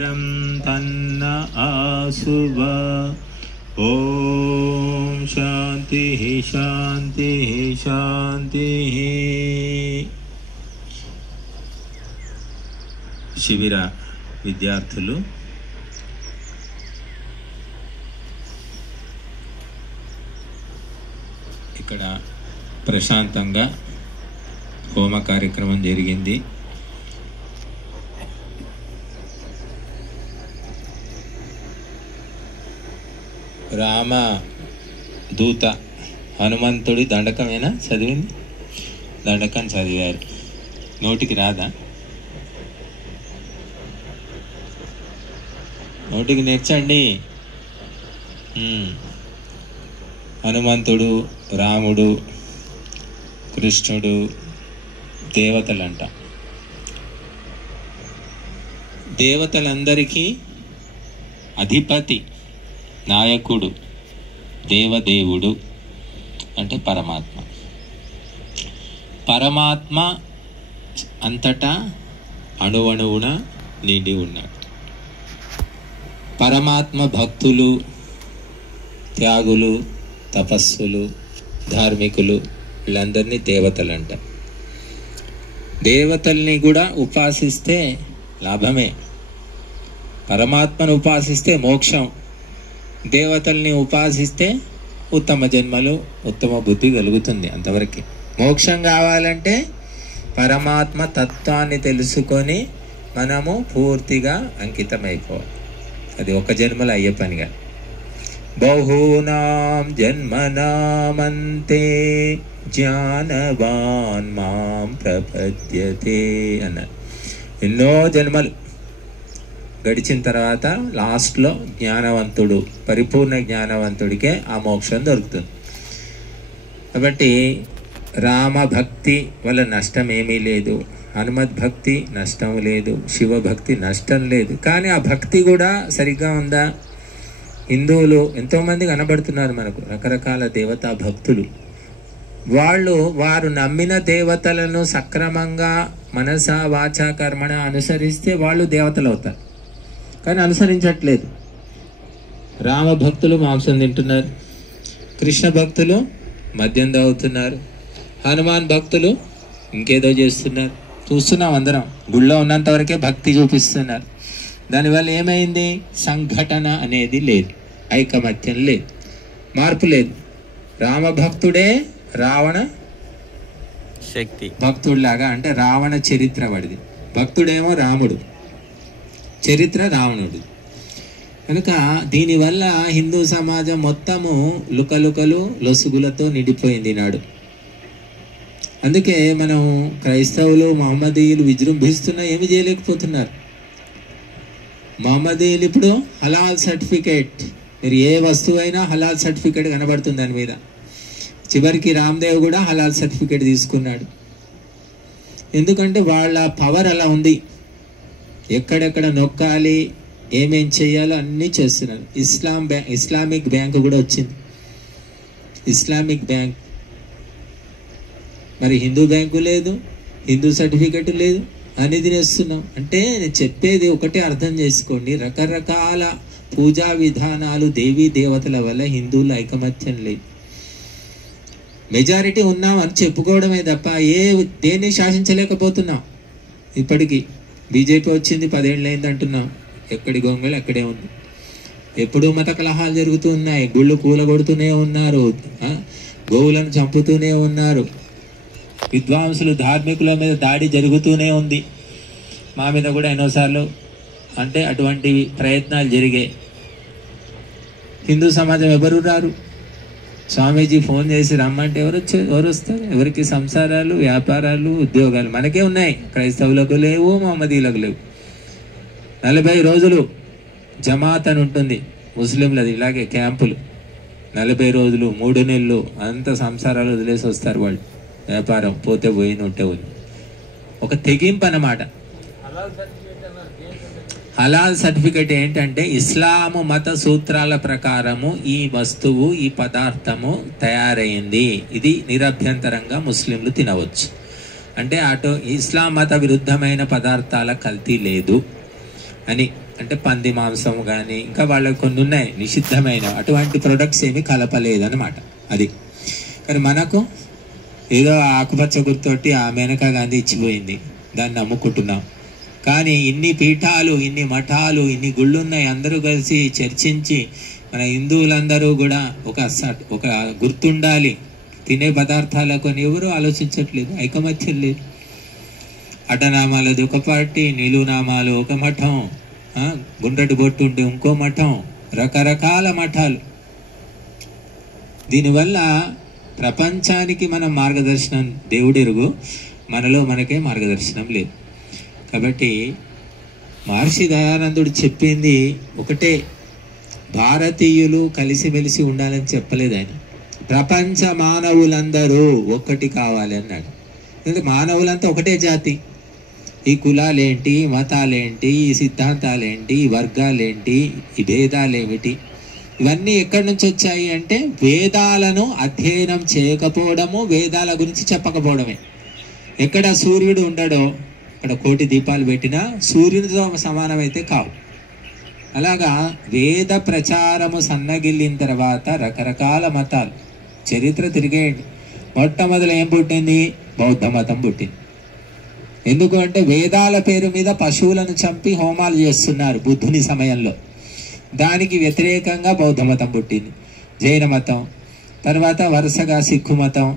भद्रं तन्न आसुव। ओम शांति शांति शांति। శిబిర విద్యార్థులు ఇక్కడ ప్రశాంతంగా హోమ కార్యక్రమం జరిగింది. రామ దూత హనుమంతుడి దండకమేనా చదివింది? దండకం చదివారు. నోటికి రాదా? నోటికి నేర్చండి. హనుమంతుడు, రాముడు, కృష్ణుడు దేవతలంట. దేవతలందరికీ అధిపతి, నాయకుడు, దేవదేవుడు అంటే పరమాత్మ. పరమాత్మ అంతటా అణువణువున నిండి ఉన్నాడు. పరమాత్మ భక్తులు, త్యాగులు, తపస్సులు, ధార్మికులు వీళ్ళందరినీ దేవతలంట. దేవతల్ని కూడా ఉపాసిస్తే లాభమే. పరమాత్మను ఉపాసిస్తే మోక్షం, దేవతల్ని ఉపాసిస్తే ఉత్తమ జన్మలు, ఉత్తమ బుద్ధి కలుగుతుంది. అంతవరకే. మోక్షం కావాలంటే పరమాత్మ తత్వాన్ని తెలుసుకొని మనము పూర్తిగా అంకితమైపోవాలి. అది ఒక జన్మలో అయ్యే పనిగా. బహూనాం జన్మనామంతే జ్ఞానవాన్ మాం ప్రపద్యతే అన్నారు. ఎన్నో జన్మలు గడిచిన తర్వాత లాస్ట్లో జ్ఞానవంతుడు, పరిపూర్ణ జ్ఞానవంతుడికే ఆ మోక్షం దొరుకుతుంది. కాబట్టి రామభక్తి వల్ల నష్టం ఏమీ లేదు, హనుమద్భక్తి నష్టం లేదు, శివభక్తి నష్టం లేదు. కానీ ఆ భక్తి కూడా సరిగ్గా ఉందా? హిందువులు ఎంతోమంది కనబడుతున్నారు మనకు, రకరకాల దేవతా భక్తులు. వారు నమ్మిన దేవతలను సక్రమంగా మనస వాచ కర్మణ అనుసరిస్తే వాళ్ళు దేవతలు అవుతారు. కానీ అనుసరించట్లేదు. రామ భక్తులు మాంసం తింటున్నారు, కృష్ణ భక్తులు మద్యం తాగుతున్నారు, హనుమాన్ భక్తులు ఇంకేదో చేస్తున్నారు. చూస్తున్నాం అందరం. గుళ్ళో ఉన్నంత వరకే భక్తి చూపిస్తున్నారు. దానివల్ల ఏమైంది? సంఘటన అనేది లేదు, ఐకమత్యం లేదు, మార్పు లేదు. రామభక్తుడే రావణ శక్తి భక్తుడిలాగా, అంటే రావణ చరిత్ర వాడిది. భక్తుడేమో రాముడు, చరిత్ర రావణుడు. కనుక దీనివల్ల హిందూ సమాజం మొత్తము లుకలుకలు లొసుగులతో నిండిపోయింది నాడు. అందుకే మనం క్రైస్తవులు, మహమ్మదీయులు విజృంభిస్తున్నా ఏమి చేయలేకపోతున్నారు. మహమ్మదీయులు ఇప్పుడు హలాల్ సర్టిఫికేట్, మీరు ఏ వస్తువైనా హలాల్ సర్టిఫికేట్ కనబడుతుంది దాని మీద. చివరికి రామ్దేవ్ కూడా హలాల్ సర్టిఫికేట్ తీసుకున్నాడు. ఎందుకంటే వాళ్ళ పవర్ అలా ఉంది. ఎక్కడెక్కడ నొక్కాలి, ఏమేం చేయాలో అన్నీ చేస్తున్నారు. ఇస్లామిక్ బ్యాంక్ కూడా వచ్చింది. Islamic bank. మరి హిందూ బ్యాంకు లేదు, హిందూ సర్టిఫికెట్ లేదు అనేది నేస్తున్నాం. అంటే నేను చెప్పేది ఒకటే అర్థం చేసుకోండి. రకరకాల పూజా విధానాలు, దేవీ దేవతల వల్ల హిందువుల ఐకమత్యం లేదు. మెజారిటీ ఉన్నాం అని చెప్పుకోవడమే తప్ప దేన్ని శాసించలేకపోతున్నాం. ఇప్పటికీ బీజేపీ వచ్చింది 10 ఏళ్ళు అయింది అంటున్నాం. ఎక్కడి గొంగళి అక్కడే ఉంది. ఎప్పుడూ మత కలహాలు జరుగుతూ ఉన్నాయి, గుళ్ళు కూలగొడుతూనే ఉన్నారు, గోవులను చంపుతూనే ఉన్నారు, విద్వాంసులు ధార్మికుల మీద దాడి జరుగుతూనే ఉంది. మా మీద కూడా ఎన్నోసార్లు అంటే అటువంటి ప్రయత్నాలు జరిగాయి. హిందూ సమాజం ఎవరు రారు. స్వామీజీ ఫోన్ చేసి రమ్మంటే ఎవరు వస్తారు? ఎవరికి సంసారాలు, వ్యాపారాలు, ఉద్యోగాలు. మనకే ఉన్నాయి, క్రైస్తవులకు లేవు, మహమ్మదీలకు లేవు. 40 రోజులు జమాత్ అని ఉంటుంది ముస్లింలది, ఇలాగే క్యాంపులు. 40 రోజులు, 3 నెలలు అంత సంసారాలు వదిలేసి వస్తారు వాళ్ళు. వ్యాపారం పోతే పోయి, ఉంటే పోయి. ఒక తెగింపు అన్నమాట. హలాల్ సర్టిఫికేట్ ఏంటంటే ఇస్లాము మత సూత్రాల ప్రకారము ఈ వస్తువు, ఈ పదార్థము తయారైంది, ఇది నిరభ్యంతరంగా ముస్లింలు తినవచ్చు. అంటే ఇస్లాం మత విరుద్ధమైన పదార్థాల కల్తీ లేదు అని. అంటే పంది మాంసం కానీ ఇంకా వాళ్ళకి కొన్ని ఉన్నాయి నిషిద్ధమైన అటువంటి ప్రొడక్ట్స్ ఏమి కలపలేదన్నమాట. అది కానీ మనకు ఏదో ఆకుపచ్చ గుర్తొట్టి ఆ మేనకా గాంధీ ఇచ్చిపోయింది, దాన్ని నమ్ముకుంటున్నాం. కానీ ఇన్ని పీఠాలు, ఇన్ని మఠాలు, ఇన్ని గుళ్ళు ఉన్నాయి. అందరూ కలిసి చర్చించి మన హిందువులందరూ కూడా ఒక గుర్తుండాలి. తినే పదార్థాలకు అని ఎవరు ఆలోచించట్లేదు, ఐకమత్యం లేదు. అటనామాలది ఒక పార్టీ, నిలునామాలు ఒక మఠం, గుండ్రటి బొట్టు ఉంటే ఇంకో మఠం, రకరకాల మఠాలు. దీనివల్ల ప్రపంచానికి మనం మార్గదర్శనం దేవుడెరుగు, మనలో మనకే మార్గదర్శనం లేదు. కాబట్టి మహర్షి దయానందుడు చెప్పింది ఒకటే, భారతీయులు కలిసిమెలిసి ఉండాలని చెప్పలేదు ఆయన. ప్రపంచ మానవులందరూ ఒక్కటి కావాలి అన్నాడు. ఎందుకంటే మానవులంతా ఒకటే జాతి. ఈ కులాలేంటి, మతాలేంటి, ఈ సిద్ధాంతాలేంటి, ఈ వర్గాలేంటి, ఈ భేదాలేమిటి, ఇవన్నీ ఎక్కడి నుంచి వచ్చాయి అంటే వేదాలను అధ్యయనం చేయకపోవడము, వేదాల గురించి చెప్పకపోవడమే. ఎక్కడ సూర్యుడు ఉండడో అక్కడ కోటి దీపాలు పెట్టినా సూర్యునితో సమానమైతే కావు. అలాగా వేద ప్రచారము సన్నగిల్లిన తర్వాత రకరకాల మతాలు చరిత్ర తిరిగేయండి. మొట్టమొదలు ఏం పుట్టింది? బౌద్ధ మతం పుట్టింది. ఎందుకు అంటే వేదాల పేరు మీద పశువులను చంపి హోమాలు చేస్తున్నారు బుద్ధుని సమయంలో. దానికి వ్యతిరేకంగా బౌద్ధ మతం పుట్టింది. జైన మతం, తర్వాత వరుసగా సిక్కు మతం,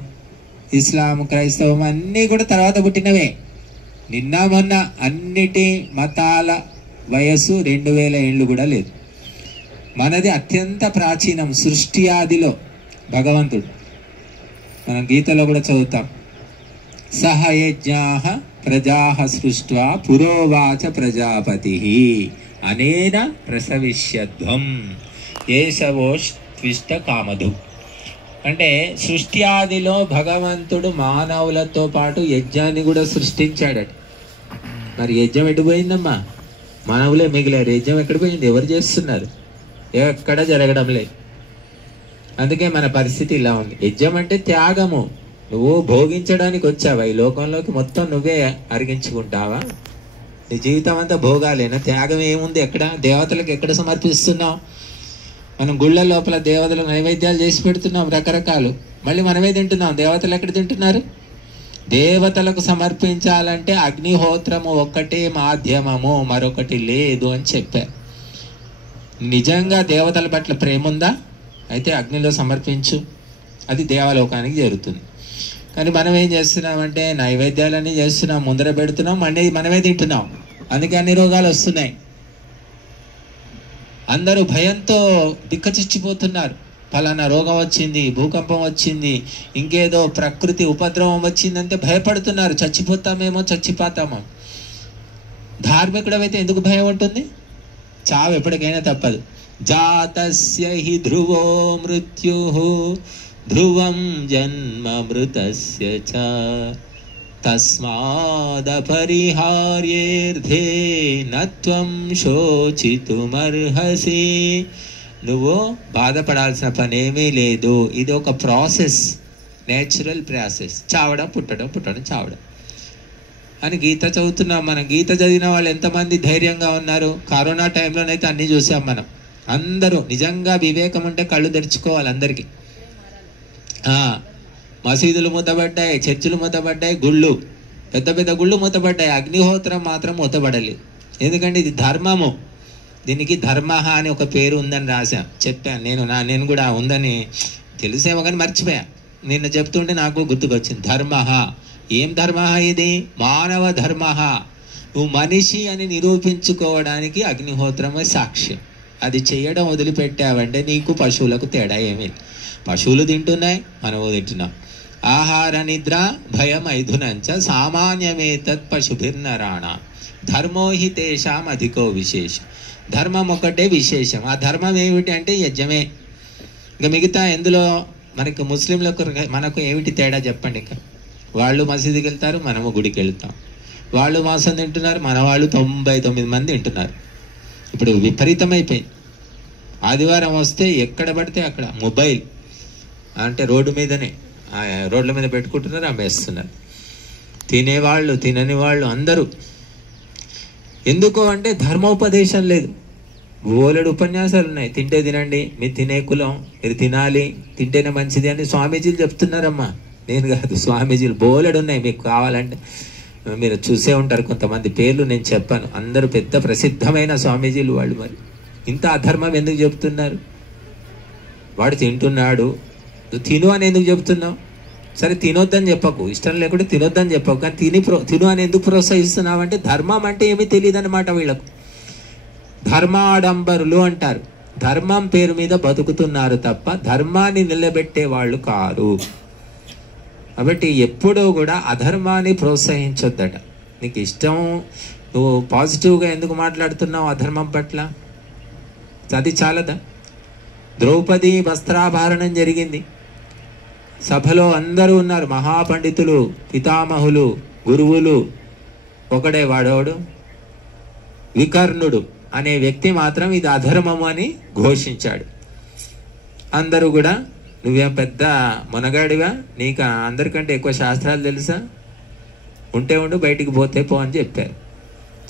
ఇస్లాం, క్రైస్తవం అన్నీ కూడా తర్వాత పుట్టినవే. నిన్న మొన్న అన్నిటి మతాల వయస్సు 2000 ఏళ్ళు కూడా లేదు. మనది అత్యంత ప్రాచీనం. సృష్టి ఆదిలో భగవంతుడు, మనం గీతలో కూడా చదువుతాం, సహయజ్ఞాః ప్రజాః సృష్ట్వా పురోవాచ ప్రజాపతి అనేన ప్రసవిష్యధ్వం ఏషవోష్ట్విష్ట కామధు. అంటే సృష్టి ఆదిలో భగవంతుడు మానవులతో పాటు యజ్ఞాన్ని కూడా సృష్టించాడట. మరి యజ్ఞం ఎటుపోయిందమ్మా? మానవులే మిగిలారు. యజ్ఞం ఎక్కడ పోయింది? ఎవరు చేస్తున్నారు? ఎక్కడ జరగడం లేదు. అందుకే మన పరిస్థితి ఇలా ఉంది. యజ్ఞం అంటే త్యాగము. నువ్వు భోగించడానికి వచ్చావా ఈ లోకంలోకి? మొత్తం నువ్వే అరిగించుకుంటావా? నీ జీవితం అంతా భోగాలేనా? త్యాగం ఏముంది? ఎక్కడ? దేవతలకు ఎక్కడ సమర్పిస్తున్నావు? మనం గుళ్ళ లోపల దేవతలకు నైవేద్యాలు చేసి పెడుతున్నాం రకరకాలు, మళ్ళీ మనమే తింటున్నాం. దేవతలు ఎక్కడ తింటున్నారు? దేవతలకు సమర్పించాలంటే అగ్నిహోత్రము ఒక్కటే మాధ్యమము, మరొకటి లేదు అని చెప్పారు. నిజంగా దేవతల పట్ల ప్రేమ ఉందా? అయితే అగ్నిలో సమర్పించు, అది దేవలోకానికి చేరుతుంది. కానీ మనం ఏం చేస్తున్నామంటే నైవేద్యాలన్నీ చేస్తున్నాం, ముందర పెడుతున్నాం, మళ్ళీ మనమే తింటున్నాం. అందుకే అన్ని రోగాలు వస్తున్నాయి. అందరూ భయంతో దిక్కచిచ్చిపోతున్నారు. ఫలానా రోగం వచ్చింది, భూకంపం వచ్చింది, ఇంకేదో ప్రకృతి ఉపద్రవం వచ్చిందంటే భయపడుతున్నారు. చచ్చిపోతామేమో. ధార్మికుడమైతే ఎందుకు భయం ఉంటుంది? చావు ఎప్పటికైనా తప్పదు. జాతస్య హి ధ్రువో మృత్యుః ధ్రువం జన్మ మృతస్య చ తస్మాదపరిహార్యేర్థే నత్వం శోచితుమర్హసి. నువ్వు బాధపడాల్సిన పని ఏమీ లేదు. ఇది ఒక ప్రాసెస్, నేచురల్ ప్రాసెస్. చావడం, పుట్టడం, చావడం అని గీత చదువుతున్నాం మనం. గీత చదివిన వాళ్ళు ఎంతమంది ధైర్యంగా ఉన్నారు? కరోనా టైంలోనైతే అన్నీ చూసాం మనం. అందరూ నిజంగా వివేకం ఉంటే కళ్ళు తెరుచుకోవాలి అందరికీ. మసీదులు మూతపడ్డాయి, చర్చిలు మూతపడ్డాయి, గుళ్ళు, పెద్ద పెద్ద గుళ్ళు మూతపడ్డాయి. అగ్నిహోత్రం మాత్రం మూతపడలేదు. ఎందుకంటే ఇది ధర్మము. దీనికి ధర్మ అని ఒక పేరు ఉందని చెప్పాను నేను కూడా ఉందని తెలిసేమో కానీ మర్చిపోయా. నిన్న చెప్తుంటే నాకు గుర్తుకొచ్చింది. ధర్మ. ఏం ధర్మ ఇది? మానవ ధర్మ. నువ్వు మనిషి అని నిరూపించుకోవడానికి అగ్నిహోత్రమే సాక్ష్యం. అది చేయడం వదిలిపెట్టావంటే నీకు పశువులకు తేడా ఏమీ. పశువులు తింటున్నాయి, మనము తింటున్నాం. ఆహార నిద్ర భయం మైథునంచ సామాన్యమేతత్ పశుభిర్నరాణ ధర్మో హి తేషాం అధికో విశేషం. ధర్మం ఒకటే విశేషం. ఆ ధర్మం ఏమిటి అంటే యజ్ఞమే. ఇంకా మిగతా ఎందులో మనకు ముస్లింలకు మనకు ఏమిటి తేడా చెప్పండి? ఇంకా వాళ్ళు మసీదుకి వెళ్తారు, మనము గుడికి వెళ్తాం. వాళ్ళు మాంసం తింటున్నారు, మన వాళ్ళు 99 మంది తింటున్నారు. ఇప్పుడు విపరీతమైపోయింది. ఆదివారం వస్తే ఎక్కడ పడితే అక్కడ మొబైల్ అంటే రోడ్డు మీదనే, రోడ్ల మీద పెట్టుకుంటున్నారు, అమ్మేస్తున్నారు. తినేవాళ్ళు తినని వాళ్ళు అందరూ. ఎందుకు అంటే ధర్మోపదేశం లేదు. బోలెడు ఉపన్యాసాలు ఉన్నాయి. తింటే తినండి, మీరు తినే కులం, మీరు తినాలి, తింటేనే మంచిది అని స్వామీజీలు చెప్తున్నారమ్మా. నేను కాదు, స్వామీజీలు బోలెడు ఉన్నాయి. మీకు కావాలంటే మీరు చూసే ఉంటారు, కొంతమంది పేర్లు నేను చెప్పాను. అందరూ పెద్ద ప్రసిద్ధమైన స్వామీజీలు వాళ్ళు. మరి ఇంత అధర్మం ఎందుకు చెప్తున్నారు? వాడు తింటున్నాడు, తిను అని ఎందుకు చెప్తున్నావు? సరే తినొద్దని చెప్పకు, ఇష్టం లేకుంటే తినొద్దని చెప్పకు, కానీ తిను అని ఎందుకు ప్రోత్సహిస్తున్నావు అంటే ధర్మం అంటే ఏమీ తెలియదు అనమాట వీళ్ళకు. ధర్మాడంబరులు అంటారు. ధర్మం పేరు మీద బతుకుతున్నారు తప్ప ధర్మాన్ని నిలబెట్టే వాళ్ళు కారు. కాబట్టి ఎప్పుడూ కూడా అధర్మాన్ని ప్రోత్సహించొద్దట. నీకు ఇష్టం, నువ్వు పాజిటివ్గా ఎందుకు మాట్లాడుతున్నావు అధర్మం పట్ల? అది చాలదా? ద్రౌపది వస్త్రాభరణం జరిగింది, సభలో అందరూ ఉన్నారు, మహాపండితులు, పితామహులు, గురువులు. ఒకడే వాడోడు వికర్ణుడు అనే వ్యక్తి మాత్రం ఇది అధర్మము అని ఘోషించాడు. అందరూ కూడా నువ్వేం పెద్ద మునగాడివా, నీకు అందరికంటే ఎక్కువ శాస్త్రాలు తెలుసా, ఉంటే ఉండు, బయటికి పోతే పో అని చెప్పారు.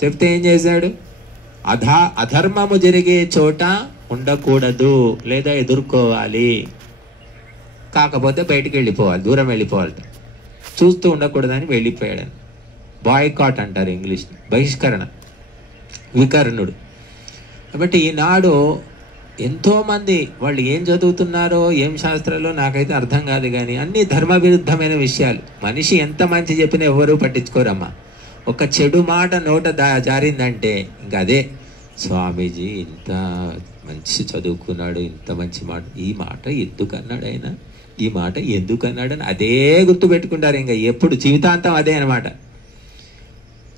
చెప్తే ఏం చేశాడు? అధర్మము జరిగే చోట ఉండకూడదు, లేదా ఎదుర్కోవాలి, కాకపోతే బయటికి వెళ్ళిపోవాలి, దూరం వెళ్ళిపోవాలి, చూస్తూ ఉండకూడదని వెళ్ళిపోయాడు. బాయ్కాట్ అంటారు ఇంగ్లీష్, బహిష్కరణ. వికర్ణుడు. కాబట్టి ఈనాడు ఎంతోమంది వాళ్ళు ఏం చదువుతున్నారో ఏం శాస్త్రాలో నాకైతే అర్థం కాదు, కానీ అన్ని ధర్మ విరుద్ధమైన విషయాలు. మనిషి ఎంత మంచి చెప్పినా ఎవరూ పట్టించుకోరమ్మా. ఒక చెడు మాట నోట జారిందంటే ఇంకా అదే, స్వామీజీ ఇంత మంచి చదువుకున్నాడు, ఇంత మంచి మాట, ఈ మాట ఎందుకన్నాడు ఆయన, ఈ మాట ఎందుకన్నాడని అదే గుర్తుపెట్టుకుంటారు. ఇంకా ఎప్పుడు జీవితాంతం అదే అనమాట.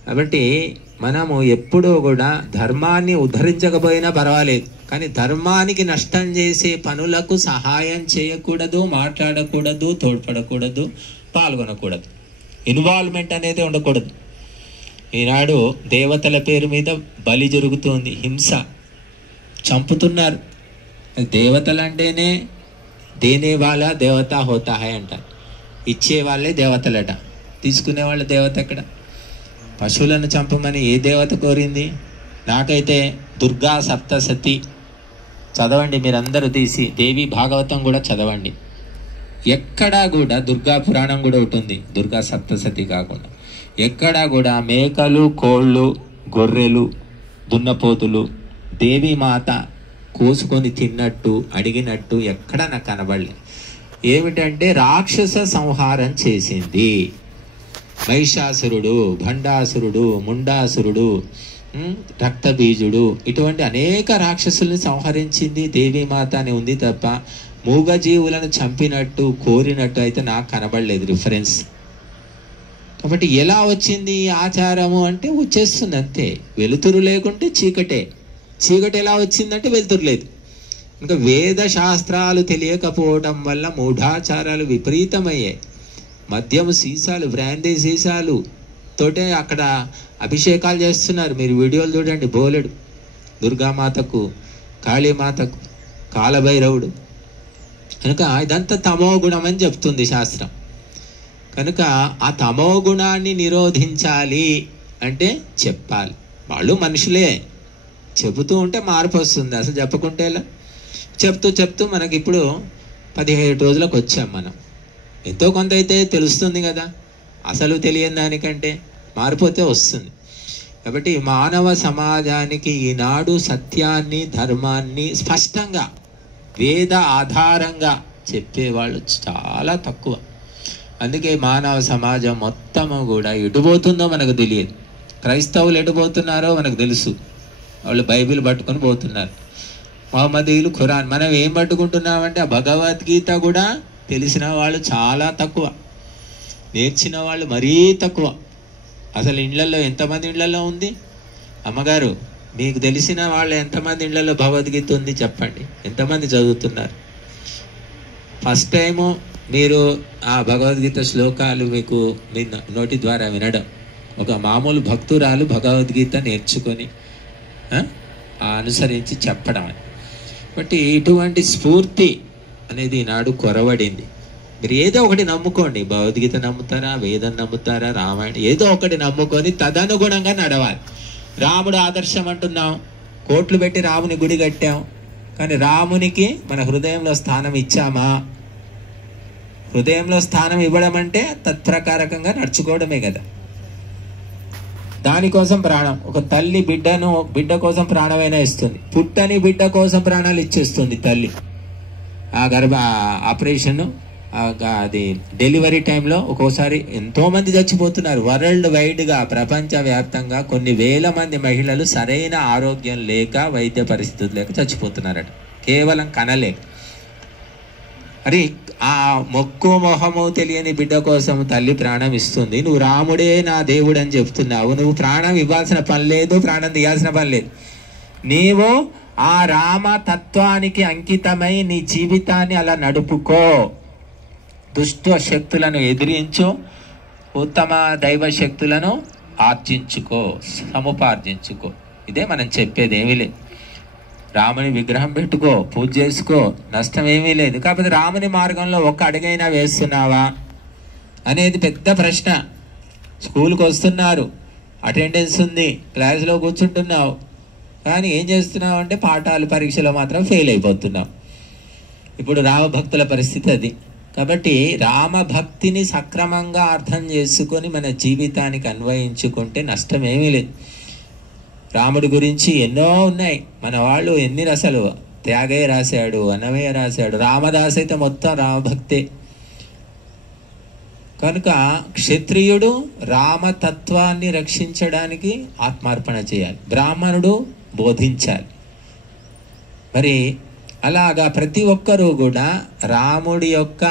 కాబట్టి మనము ఎప్పుడూ కూడా ధర్మాన్ని ఉద్ధరించకపోయినా పర్వాలేదు, కానీ ధర్మానికి నష్టం చేసే పనులకు సహాయం చేయకూడదు, మాట్లాడకూడదు, తోడ్పడకూడదు, పాల్గొనకూడదు. ఇన్వాల్వ్మెంట్ అనేది ఉండకూడదు. ఈనాడు దేవతల పేరు మీద బలి జరుగుతుంది, హింస, చంపుతున్నారు. దేవతలు అంటేనే దేనే వాళ్ళ దేవత హోతా హై అంటారు. ఇచ్చే వాళ్ళే దేవతలట, తీసుకునే వాళ్ళ దేవత ఎక్కడ? పశువులను చంపమని ఏ దేవత కోరింది? నాకైతే దుర్గా సప్తసతి చదవండి మీరందరూ తీసి, దేవి భాగవతం కూడా చదవండి. ఎక్కడా కూడా, దుర్గా పురాణం కూడా ఉంటుంది దుర్గా సప్తసతి కాకుండా, ఎక్కడా కూడా మేకలు, కోళ్ళు, గొర్రెలు, దున్నపోతులు దేవి మాత కోసుకొని తిన్నట్టు, అడిగినట్టు ఎక్కడ నాకు కనబడలేదు. ఏమిటంటే రాక్షస సంహారం చేసింది. మహిషాసురుడు, భండాసురుడు, ముండాసురుడు, రక్తబీజుడు, ఇటువంటి అనేక రాక్షసుల్ని సంహరించింది దేవీమాత అని ఉంది తప్ప మూగజీవులను చంపినట్టు, కోరినట్టు అయితే నాకు కనబడలేదు రిఫరెన్స్. కాబట్టి ఎలా వచ్చింది ఈ ఆచారము అంటే వచ్చేస్తుంది అంతే. వెలుతురు లేకుంటే చీకటే, చీకటి ఎలా వచ్చిందంటే వెలుతురు లేదు. ఇంకా వేద శాస్త్రాలు తెలియకపోవడం వల్ల మూఢాచారాలు విపరీతమయ్యాయి. మద్యం సీసాలు, బ్రాందీ సీసాలు తోటే అక్కడ అభిషేకాలు చేస్తున్నారు. మీరు వీడియోలు చూడండి, బోలెడు. దుర్గామాతకు, కాళీమాతకు, కాలభైరవుడు. కనుక ఇదంతా తమో గుణం అని చెప్తుంది శాస్త్రం. కనుక ఆ తమో గుణాన్ని నిరోధించాలి అంటే చెప్పాలి. వాళ్ళు మనుషులే, చెబుతూ ఉంటే మార్పు వస్తుంది. అసలు చెప్పకుంటే ఎలా? చెప్తూ మనకి ఇప్పుడు 17 రోజులకు వచ్చాం మనం. ఎంతో కొంత అయితే తెలుస్తుంది కదా, అసలు తెలియని దానికంటే మారిపోతే వస్తుంది. కాబట్టి మానవ సమాజానికి ఈనాడు సత్యాన్ని, ధర్మాన్ని స్పష్టంగా వేద ఆధారంగా చెప్పేవాళ్ళు చాలా తక్కువ. అందుకే మానవ సమాజం మొత్తము కూడా ఎటుపోతుందో మనకు తెలియదు. క్రైస్తవులు ఎటుపోతున్నారో మనకు తెలుసు, వాళ్ళు బైబిల్ పట్టుకొని పోతున్నారు. మహమ్మదీయులు ఖురాన్. మనం ఏం పట్టుకుంటున్నామంటే ఆ భగవద్గీత కూడా తెలిసిన వాళ్ళు చాలా తక్కువ, నేర్చిన వాళ్ళు మరీ తక్కువ. అసలు ఇళ్లలో ఎంతమంది ఇళ్లలో ఉంది? అమ్మగారు, మీకు తెలిసిన వాళ్ళు ఎంతమంది ఇళ్లలో భగవద్గీత ఉంది చెప్పండి, ఎంతమంది చదువుతున్నారు? ఫస్ట్ టైము మీరు ఆ భగవద్గీత శ్లోకాలు మీకు మీ నోటి ద్వారా వినడం, ఒక మామూలు భక్తురాలు భగవద్గీత నేర్చుకొని అనుసరించి చెప్పడం. బట్టి ఇటువంటి స్ఫూర్తి అనేది ఈనాడు కొరవడింది. మీరు ఏదో ఒకటి నమ్ముకోండి, భగవద్గీత నమ్ముతారా, వేదం నమ్ముతారా, రామాయణం, ఏదో ఒకటి నమ్ముకొని తదనుగుణంగా నడవాలి. రాముడు ఆదర్శం అంటున్నాం, కోట్లు పెట్టి రాముని గుడి కట్టాం, కానీ రామునికి మన హృదయంలో స్థానం ఇచ్చామా? హృదయంలో స్థానం ఇవ్వడం అంటే తత్ప్రకారకంగా నడుచుకోవడమే కదా. దానికోసం ప్రాణం. ఒక తల్లి బిడ్డ కోసం ప్రాణమైనా ఇస్తుంది, పుట్టని బిడ్డ కోసం ప్రాణాలు ఇచ్చేస్తుంది తల్లి. ఆ ఆపరేషన్ అది డెలివరీ టైంలో ఒక్కోసారి ఎంతోమంది చచ్చిపోతున్నారు. వరల్డ్ వైడ్గా ప్రపంచవ్యాప్తంగా కొన్ని వేల మంది మహిళలు సరైన ఆరోగ్యం లేక, వైద్య పరిస్థితులు లేక చచ్చిపోతున్నారట, కేవలం కనలేక. అరే, ఆ మొక్కు మొహము తెలియని బిడ్డ కోసం తల్లి ప్రాణం ఇస్తుంది. నువ్వు రాముడే నా దేవుడు అని చెప్తున్నావు. నువ్వు ప్రాణం ఇవ్వాల్సిన పని లేదు, ప్రాణం తీయాల్సిన పని లేదు. నీవు ఆ రామ తత్వానికి అంకితమై నీ జీవితాన్ని అలా నడుపుకో. దుష్ట శక్తులను ఎదిరించు, ఉత్తమ దైవ శక్తులను ఆర్జించుకో, సముపార్జించుకో. ఇదే మనం చెప్పేది. ఏమీ లేదు. రాముని విగ్రహం పెట్టుకో, పూజ చేసుకో, నష్టం ఏమీ లేదు. కాకపోతే రాముని మార్గంలో ఒక్క అడుగైనా వేస్తున్నావా అనేది పెద్ద ప్రశ్న. స్కూల్కి వస్తున్నారు, అటెండెన్స్ ఉంది, క్లాస్లో కూర్చుంటున్నావు, కానీ ఏం చేస్తున్నావు అంటే పాఠాలు పరీక్షలో మాత్రం ఫెయిల్ అయిపోతున్నావు. ఇప్పుడు రామభక్తుల పరిస్థితి అది. కాబట్టి రామభక్తిని సక్రమంగా అర్థం చేసుకొని మన జీవితానికి అన్వయించుకుంటే నష్టం ఏమీ లేదు. రాముడి గురించి ఎన్నో ఉన్నాయి. మన వాళ్ళు ఎన్ని రసాలు, త్యాగయ్య రాశాడు, అన్నమయ్య రాశాడు, రామదాస్ అయితే మొత్తం రామభక్తే. కనుక క్షత్రియుడు రామతత్వాన్ని రక్షించడానికి ఆత్మార్పణ చేయాలి, బ్రాహ్మణుడు బోధించాలి. మరి అలాగా ప్రతి ఒక్కరూ కూడా రాముడి యొక్క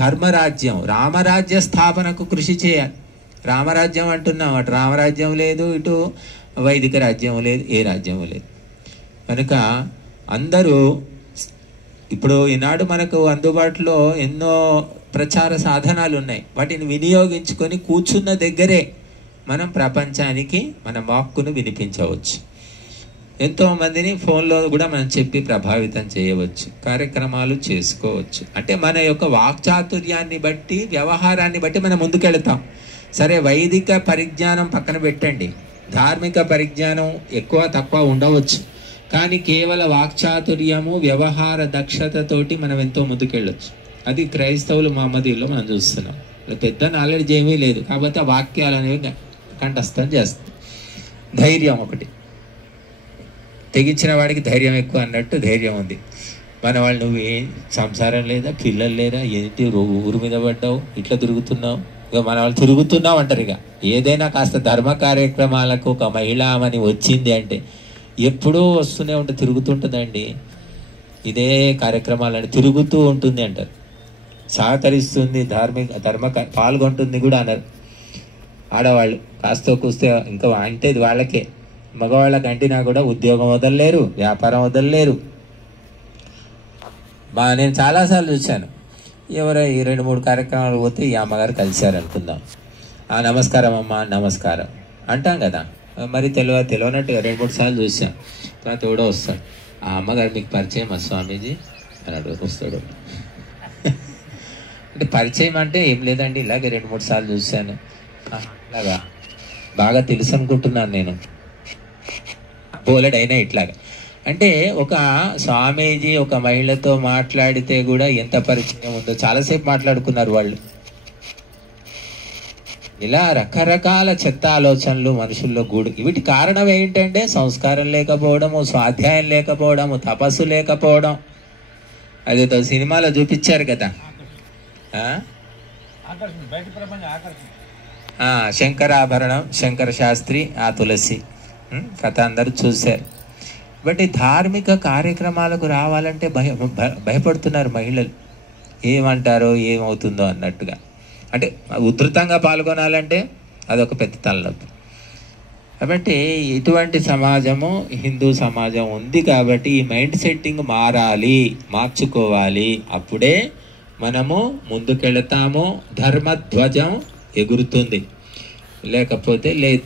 ధర్మరాజ్యం, రామరాజ్య స్థాపనకు కృషి చేయాలి. రామరాజ్యం అంటున్నాం, అటు రామరాజ్యం లేదు, ఇటు వైదిక రాజ్యం లేదు, ఏ రాజ్యం లేదు. కనుక అందరూ ఇప్పుడు ఈనాడు మనకు అందుబాటులో ఎన్నో ప్రచార సాధనాలు ఉన్నాయి. వాటిని వినియోగించుకొని కూర్చున్న దగ్గరే మనం ప్రపంచానికి మన వాక్కును వినిపించవచ్చు. ఎంతోమందిని ఫోన్లో కూడా మనం చెప్పి ప్రభావితం చేయవచ్చు, కార్యక్రమాలు చేసుకోవచ్చు. అంటే మన యొక్క వాక్చాతుర్యాన్ని బట్టి, వ్యవహారాన్ని బట్టి మనం ముందుకెళ్తాం. సరే, వైదిక పరిజ్ఞానం పక్కన పెట్టండి, ధార్మిక పరిజ్ఞానం ఎక్కువ తక్కువ ఉండవచ్చు, కానీ కేవల వాక్చాతుర్యము, వ్యవహార దక్షతతోటి మనం ఎంతో ముందుకెళ్ళొచ్చు. అది క్రైస్తవులు మహమ్మదీయుల్లో మనం చూస్తున్నాం. పెద్ద నాలెడ్జ్ ఏమీ లేదు, కాకపోతే ఆ వాక్యాలు అనేవి కంఠస్థం చేస్తాం. ధైర్యం ఒకటి, తెగించిన వాడికి ధైర్యం ఎక్కువ అన్నట్టు ధైర్యం ఉంది. మన వాళ్ళు నువ్వు ఏం సంసారం లేదా, పిల్లలు లేదా, ఏంటి ఊరు మీద పడ్డావు, ఇట్లా తిరుగుతున్నావు, ఇక మన వాళ్ళు తిరుగుతున్నావు అంటారు. ఇక ఏదైనా కాస్త ధర్మ కార్యక్రమాలకు ఒక మహిళామని వచ్చింది అంటే ఎప్పుడూ వస్తూనే ఉంటుంది, తిరుగుతుంటుందండి. ఇదే కార్యక్రమాలని తిరుగుతూ ఉంటుంది అంటారు. సహకరిస్తుంది, ధర్మ పాల్గొంటుంది కూడా అన్నారు. ఆడవాళ్ళు కాస్త కూస్తే ఇంకా అంటే వాళ్ళకే, మగవాళ్ళకి అంటినా కూడా ఉద్యోగం వదలలేరు, వ్యాపారం వదలలేరు. నేను చాలాసార్లు చూశాను, ఎవరో ఈ 2-3 కార్యక్రమాలు పోతే ఈ అమ్మగారు కలిశారు అనుకుందాం, నమస్కారం అమ్మ, నమస్కారం అంటాం కదా. మరి తెలియనట్టుగా 2-3 సార్లు చూసాం. తర్వాత కూడా వస్తాడు, ఆ అమ్మగారు మీకు పరిచయం ఆ స్వామీజీ అని అడుగుతూ వస్తాడు. అంటే పరిచయం అంటే ఏం లేదండి, ఇలాగే 2-3 సార్లు చూశాను, ఇలాగా బాగా తెలుసు అనుకుంటున్నాను నేను, బోలెడైనా ఇట్లాగా. అంటే ఒక స్వామీజీ ఒక మహిళతో మాట్లాడితే కూడా ఎంత పరిచయం ఉందో, చాలాసేపు మాట్లాడుకున్నారు వాళ్ళు. ఇలా రకరకాల చెత్త ఆలోచనలు మనుషుల్లో వీటి కారణం ఏంటంటే సంస్కారం లేకపోవడము, స్వాధ్యాయం లేకపోవడము, తపస్సు లేకపోవడం. అదేదో సినిమాలో చూపించారు కదా, శంకరాభరణం, శంకర శాస్త్రి, ఆ తులసి కథ అందరూ చూశారు. బట్ ధార్మిక కార్యక్రమాలకు రావాలంటే భయపడుతున్నారు మహిళలు, ఏమంటారో ఏమవుతుందో అన్నట్టుగా. అంటే ఉధృతంగా పాల్గొనాలంటే అదొక పెద్ద తలనొప్పి. కాబట్టి ఇటువంటి సమాజము హిందూ సమాజం ఉంది. కాబట్టి ఈ మైండ్ సెట్టింగ్ మారాలి, మార్చుకోవాలి. అప్పుడే మనము ముందుకెళతాము, ధర్మధ్వజం ఎగురుతుంది, లేకపోతే లేదు.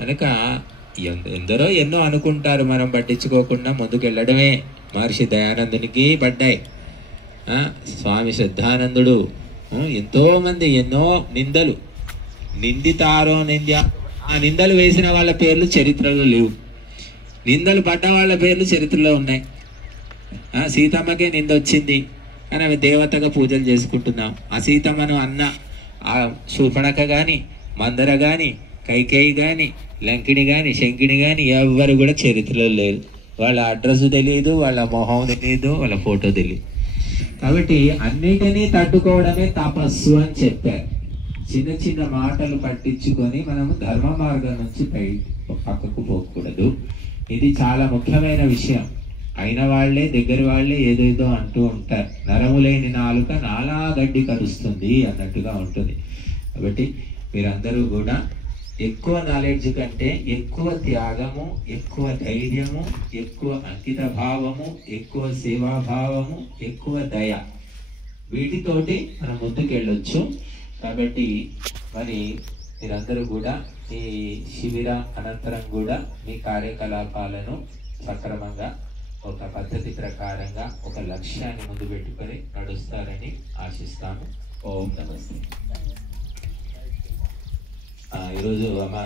కనుక ఎందరో ఎన్నో అనుకుంటారు, మనం పట్టించుకోకుండా ముందుకెళ్ళడమే. మహర్షి దయానందునికి పడ్డాయి, స్వామి శ్రద్ధానందుడు, ఎంతోమంది ఎన్నో నిందలు, నిందితారో నింద్య ఆ నిందలు వేసిన వాళ్ళ పేర్లు చరిత్రలో లేవు, నిందలు పడ్డ వాళ్ళ పేర్లు చరిత్రలో ఉన్నాయి. సీతమ్మకే నింద వచ్చింది అని ఆమె దేవతగా పూజలు చేసుకుంటున్నాం. ఆ సీతమ్మను అన్న ఆ శూర్పణఖ కానీ, మందర కానీ, కైకేయి కానీ, లంకిణి కానీ, శంకిణి కానీ ఎవరు కూడా చరిత్రలో లేరు. వాళ్ళ అడ్రస్ తెలియదు, వాళ్ళ మొహం తెలియదు, వాళ్ళ ఫోటో తెలియదు. కాబట్టి అన్నిటినీ తట్టుకోవడమే తపస్సు అని చెప్పారు. చిన్న చిన్న మాటలు పట్టించుకొని మనము ధర్మ మార్గం నుంచి పక్కకు పోకూడదు. ఇది చాలా ముఖ్యమైన విషయం. అయిన వాళ్లే దగ్గర వాళ్లే ఏదేదో అంటూ ఉంటారు. నరము లేని నాలుక నాలా గడ్డి కరుస్తుంది అన్నట్టుగా ఉంటుంది. కాబట్టి మీరందరూ కూడా ఎక్కువ నాలెడ్జ్ కంటే ఎక్కువ త్యాగము, ఎక్కువ ధైర్యము, ఎక్కువ అంకిత భావము, ఎక్కువ సేవాభావము, ఎక్కువ దయ, వీటితోటి మనం ముందుకెళ్ళొచ్చు. కాబట్టి మరి మీరందరూ కూడా ఈ శిబిర అనంతరం కూడా మీ కార్యకలాపాలను సక్రమంగా ఒక పద్ధతి ప్రకారంగా ఒక లక్ష్యాన్ని ముందు పెట్టుకొని నడుస్తారని ఆశిస్తాను. ఓం నమస్తే. ఈరోజు అమ్మ